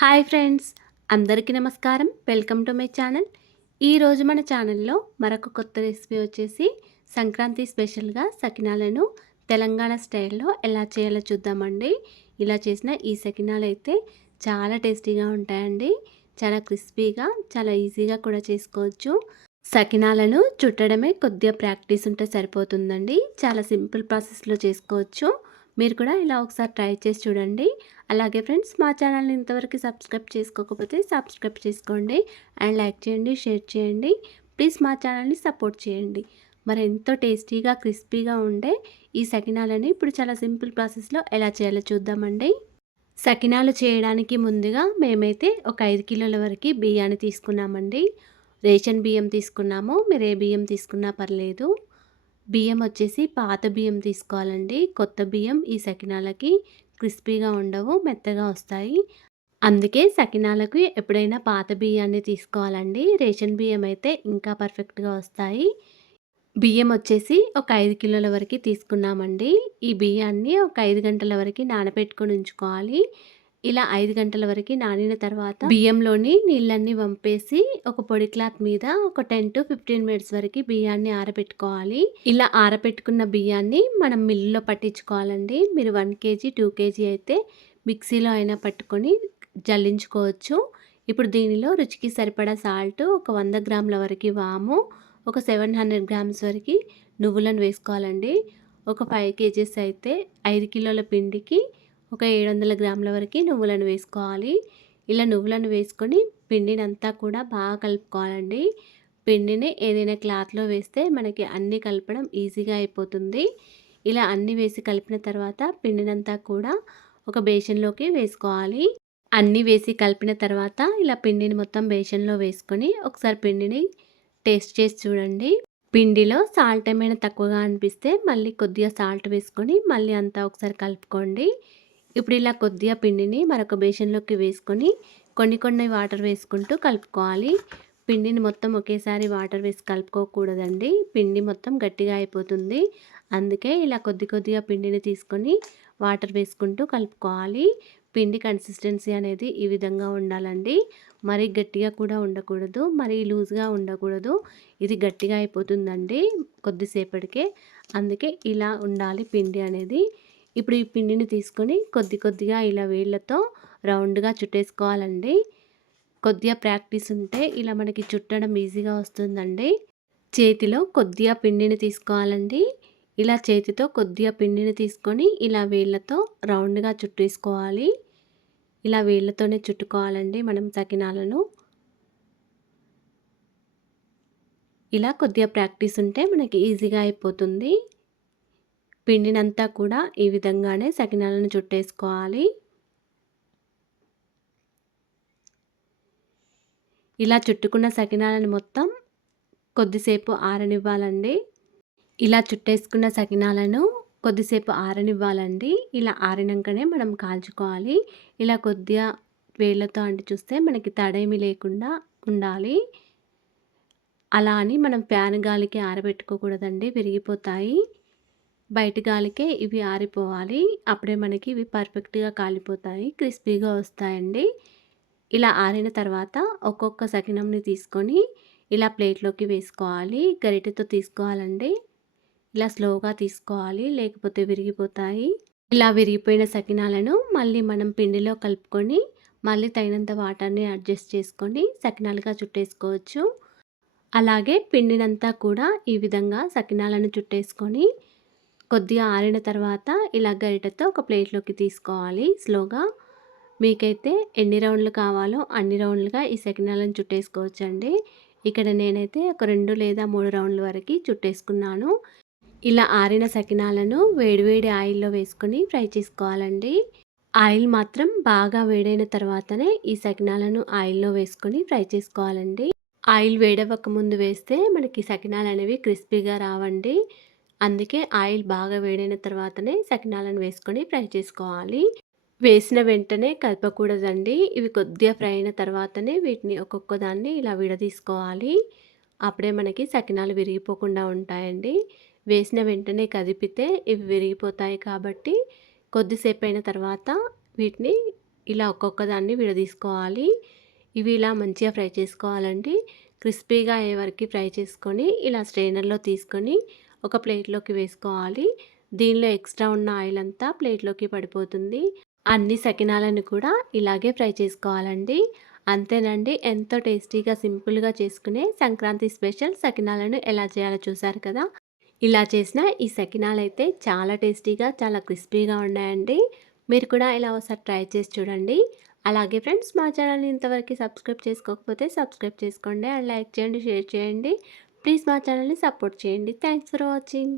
Hi friends అందరికీ నమస్కారం. Welcome to my channel. ఈరోజు మన ఛానల్లో మరొక కొత్త రెసిపీ వచ్చేసి సంక్రాంతి స్పెషల్గా సకినాలను తెలంగాణ స్టైల్లో ఎలా చేయాలో చూద్దామండి. ఇలా చేసిన ఈ సకినాలు అయితే చాలా టేస్టీగా ఉంటాయండి. చాలా క్రిస్పీగా చాలా ఈజీగా కూడా చేసుకోవచ్చు. సకినాలను చుట్టడమే కొద్దిగా ప్రాక్టీస్ ఉంటే సరిపోతుందండి. చాలా సింపుల్ ప్రాసెస్లో చేసుకోవచ్చు. మీరు కూడా ఇలా ఒకసారి ట్రై చేసి చూడండి. అలాగే ఫ్రెండ్స్ మా ఛానల్ని ఇంతవరకు సబ్స్క్రైబ్ చేసుకోకపోతే సబ్స్క్రైబ్ చేసుకోండి అండ్ లైక్ చేయండి షేర్ చేయండి. ప్లీజ్ మా ఛానల్ని సపోర్ట్ చేయండి. మరి ఎంతో టేస్టీగా క్రిస్పీగా ఉండే ఈ సకినాలని ఇప్పుడు చాలా సింపుల్ ప్రాసెస్లో ఎలా చేయాలో చూద్దామండి. సకినాలు చేయడానికి ముందుగా మేమైతే ఒక ఐదు కిలోల వరకు బియ్యాన్ని తీసుకున్నామండి. రేషన్ బియ్యం తీసుకున్నాము. మీరు ఏ బియ్యం తీసుకున్నా పర్లేదు. బియ్యం వచ్చేసి పాత బియ్యం తీసుకోవాలండి. కొత్త బియ్యం ఈ సకినాలకి క్రిస్పీగా ఉండవు మెత్తగా వస్తాయి. అందుకే సకినాలకు ఎప్పుడైనా పాత బియ్యాన్ని తీసుకోవాలండి. రేషన్ బియ్యం అయితే ఇంకా పర్ఫెక్ట్గా వస్తాయి. బియ్యం వచ్చేసి ఒక ఐదు కిలోల వరకు తీసుకున్నామండి. ఈ బియ్యాన్ని ఒక ఐదు గంటల వరకు నానబెట్టుకొని ఉంచుకోవాలి. ఇలా ఐదు గంటల వరకు నానిన తర్వాత బియ్యంలోని నీళ్ళన్నీ వంపేసి ఒక పొడి క్లాత్ మీద ఒక టెన్ టు ఫిఫ్టీన్ మినిట్స్ వరకు బియ్యాన్ని ఆరబెట్టుకోవాలి. ఇలా ఆరబెట్టుకున్న బియ్యాన్ని మనం మిల్లులో పట్టించుకోవాలండి. మీరు వన్ కేజీ టూ కేజీ అయితే మిక్సీలో అయినా పట్టుకొని జల్లించుకోవచ్చు. ఇప్పుడు దీనిలో రుచికి సరిపడా సాల్ట్ ఒక వంద గ్రాముల వరకు వాము ఒక సెవెన్ హండ్రెడ్ గ్రామ్స్ వరకు నువ్వులను వేసుకోవాలండి. ఒక ఫైవ్ కేజీస్ అయితే ఐదు కిలోల పిండికి ఒక ఏడు వందల గ్రాముల వరకు నువ్వులను వేసుకోవాలి. ఇలా నువ్వులను వేసుకొని పిండిని అంతా కూడా బాగా కలుపుకోవాలండి. పిండిని ఏదైనా క్లాత్లో వేస్తే మనకి అన్నీ కలపడం ఈజీగా అయిపోతుంది. ఇలా అన్నీ వేసి కలిపిన తర్వాత పిండినంతా కూడా ఒక బేషన్లోకి వేసుకోవాలి. అన్నీ వేసి కలిపిన తర్వాత ఇలా పిండిని మొత్తం బేషన్లో వేసుకొని ఒకసారి పిండిని టేస్ట్ చేసి చూడండి. పిండిలో సాల్ట్ ఏమైనా తక్కువగా అనిపిస్తే మళ్ళీ కొద్దిగా సాల్ట్ వేసుకొని మళ్ళీ అంతా ఒకసారి కలుపుకోండి. ఇప్పుడు ఇలా కొద్దిగా పిండిని మరొక బేషన్లోకి వేసుకొని కొన్ని కొన్ని వాటర్ వేసుకుంటూ కలుపుకోవాలి. పిండిని మొత్తం ఒకేసారి వాటర్ వేసి కలుపుకోకూడదండి. పిండి మొత్తం గట్టిగా అయిపోతుంది. అందుకే ఇలా కొద్ది కొద్దిగా పిండిని తీసుకొని వాటర్ వేసుకుంటూ కలుపుకోవాలి. పిండి కన్సిస్టెన్సీ అనేది ఈ విధంగా ఉండాలండి. మరి గట్టిగా కూడా ఉండకూడదు మరి లూజ్గా ఉండకూడదు. ఇది గట్టిగా అయిపోతుందండి కొద్దిసేపటికే. అందుకే ఇలా ఉండాలి పిండి అనేది. ఇప్పుడు ఈ పిండిని తీసుకొని కొద్ది కొద్దిగా ఇలా వేళ్ళతో రౌండ్గా చుట్టేసుకోవాలండి. కొద్దిగా ప్రాక్టీస్ ఉంటే ఇలా మనకి చుట్టడం ఈజీగా వస్తుందండి. చేతిలో కొద్దిగా పిండిని తీసుకోవాలండి. ఇలా చేతితో కొద్దిగా పిండిని తీసుకొని ఇలా వేళ్ళతో రౌండ్గా చుట్టేసుకోవాలి. ఇలా వేళ్ళతోనే చుట్టుకోవాలండి మనం సకినాలను ఇలా కొద్దిగా ప్రాక్టీస్ ఉంటే మనకి ఈజీగా అయిపోతుంది. పిండినంతా కూడా ఈ విధంగానే సకినాలను చుట్టేసుకోవాలి. ఇలా చుట్టుకున్న సకినాలను మొత్తం కొద్దిసేపు ఆరనివ్వాలండి. ఇలా చుట్టేసుకున్న సకినాలను కొద్దిసేపు ఆరనివ్వాలండి. ఇలా ఆరినాకనే మనం కాల్చుకోవాలి. ఇలా కొద్దిగా వేళ్ళతో అంటి చూస్తే మనకి తడేమి లేకుండా ఉండాలి. అలా అని మనం ఫ్యాన్ గాలికి ఆరబెట్టుకోకూడదండి విరిగిపోతాయి. బయట గాలికే ఇవి ఆరిపోవాలి. అప్పుడే మనకి ఇవి పర్ఫెక్ట్గా కాలిపోతాయి క్రిస్పీగా వస్తాయండి. ఇలా ఆరిన తర్వాత ఒక్కొక్క సకినంని తీసుకొని ఇలా ప్లేట్లోకి వేసుకోవాలి. గరిటెతో తీసుకోవాలండి. ఇలా స్లోగా తీసుకోవాలి లేకపోతే విరిగిపోతాయి. ఇలా విరిగిపోయిన సకినాలను మళ్ళీ మనం పిండిలో కలుపుకొని మళ్ళీ తగినంత వాటర్ని అడ్జస్ట్ చేసుకొని సకినాలుగా చుట్టేసుకోవచ్చు. అలాగే పిండినంతా కూడా ఈ విధంగా సకినాలను చుట్టేసుకొని కొద్దిగా ఆరిన తర్వాత ఇలా గరిటతో ఒక ప్లేట్లోకి తీసుకోవాలి. స్లోగా మీకైతే ఎన్ని రౌండ్లు కావాలో అన్ని రౌండ్లుగా ఈ సెకినాలను చుట్టేసుకోవచ్చండి. ఇక్కడ నేనైతే ఒక రెండు లేదా మూడు రౌండ్ల వరకు చుట్టేసుకున్నాను. ఇలా ఆరిన సకినాలను వేడివేడి ఆయిల్లో వేసుకొని ఫ్రై చేసుకోవాలండి. ఆయిల్ మాత్రం బాగా వేడైన తర్వాతనే ఈ సకినాలను ఆయిల్లో వేసుకొని ఫ్రై చేసుకోవాలండి. ఆయిల్ వేడవ్వక ముందు వేస్తే మనకి సకినాలు అనేవి క్రిస్పీగా రావండి. అందుకే ఆయిల్ బాగా వేడైన తర్వాతనే సకినాలను వేసుకొని ఫ్రై చేసుకోవాలి. వేసిన వెంటనే కలపకూడదండి. ఇవి కొద్దిగా ఫ్రై అయిన తర్వాతనే వీటిని ఒక్కొక్క దాన్ని ఇలా విడదీసుకోవాలి. అప్పుడే మనకి సకినాలు విరిగిపోకుండా ఉంటాయండి. వేసిన వెంటనే కదిపితే ఇవి విరిగిపోతాయి కాబట్టి కొద్దిసేపు అయిన తర్వాత వీటిని ఇలా ఒక్కొక్క దాన్ని విడదీసుకోవాలి. ఇవి ఇలా మంచిగా ఫ్రై చేసుకోవాలండి. క్రిస్పీగా అయ్యే వరకు ఫ్రై చేసుకొని ఇలా స్ట్రైనర్లో తీసుకొని ఒక ప్లేట్లోకి వేసుకోవాలి. దీనిలో ఎక్స్ట్రా ఉన్న ఆయిల్ అంతా ప్లేట్లోకి పడిపోతుంది. అన్ని సకినాలను కూడా ఇలాగే ఫ్రై చేసుకోవాలండి. అంతేనండి ఎంతో టేస్టీగా సింపుల్గా చేసుకునే సంక్రాంతి స్పెషల్ సకినాలను ఎలా చేయాలో చూసారు కదా? ఇలా చేసిన ఈ సకినాలు అయితే చాలా టేస్టీగా చాలా క్రిస్పీగా ఉన్నాయండి. మీరు కూడా ఇలా ఒకసారి ట్రై చేసి చూడండి. అలాగే ఫ్రెండ్స్ మా ఛానల్ని ఇంతవరకు సబ్స్క్రైబ్ చేసుకోకపోతే సబ్స్క్రైబ్ చేసుకోండి అండ్ లైక్ చేయండి షేర్ చేయండి. ప్లీజ్ మా ఛానల్ని సపోర్ట్ చేయండి. Thanks for watching.